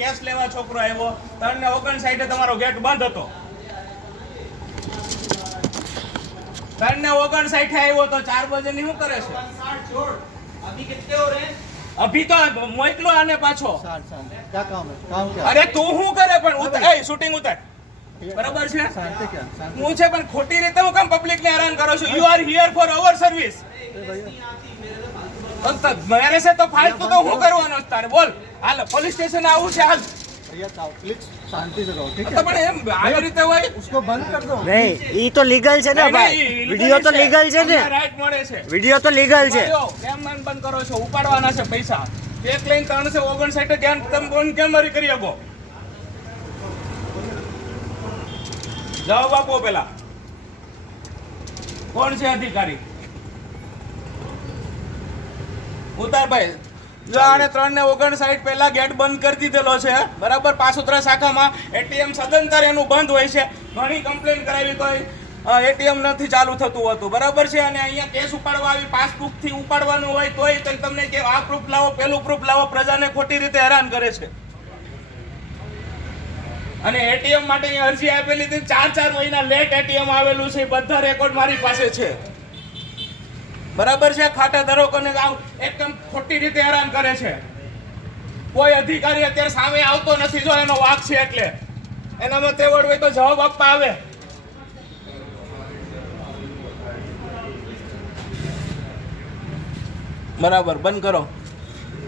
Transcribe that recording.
case લેવા છોકરો આવ્યો 3:59 તમારો ગેટ બંધ હતો 3:59 આવ્યો તો 4 વાગે ની શું કરે છે अभी कितने हो रहे हैं अभी तो मोकलो आने पाछो क्या काम है क्या अरे तू हूं करे पण उतर ए शूटिंग उतर बराबर છે હું છે પણ ખોટી રીતે હું કામ પબ્લિક ને હેરાન કરો છો you are here for our service મેરે से तो फालतू तो હું કરવાનો તારે બોલ હાલ પોલીસ સ્ટેશન આવું છે હાલ प्लीज शांति से रहो ठीक તો પણ એમ આવી રીતે હોય उसको बंद कर दो નહીં ઈ તો લીગલ છે ને ભાઈ વિડિયો તો લીગલ છે ને રાઈટ મળે છે વિડિયો તો લીગલ છે કેમ બંધ કરો છો ઉપાડવાના છે પૈસા એક લઈને 359 ધ્યાન તમે ફોન કેમ મારી કરી શકો જવાબ આપો પેલા કોણ છે અધિકારી ઉતાર ભાઈ જો આને 3:59 પહેલા ગેટ બંધ કરી દીધેલો છે બરાબર પાસોતરા શાખામાં એટીએમ સદંતર એનું બંધ હોય છે ઘણી કમ્પ્લેન કરાવી તોય એટીએમ નથી ચાલુ થતું હતું બરાબર છે અને અહીંયા કેસ ઉપાડવા આવી પાસબુક થી ઉપાડવાનું હોય તોય તમને કે આ પ્રૂફ લાવો પેલું પ્રૂફ લાવો પ્રજાને ખોટી રીતે હેરાન કરે છે અને એટીએમ માટે અરજી આપેલી હતી 4 મહિના લેટ એટીએમ આવેલું છે બધા રેકોર્ડ મારી પાસે છે બરાબર છે ખાતા ધારકોને એકદમ ખોટી રીતે હેરાન કરે છે કોઈ અધિકારી અત્યારે સામે આવતો નથી જો એનો વાક છે એટલે એનામાં તેવડ હોય તો જવાબ આપવા આવે બરાબર બંધ કરો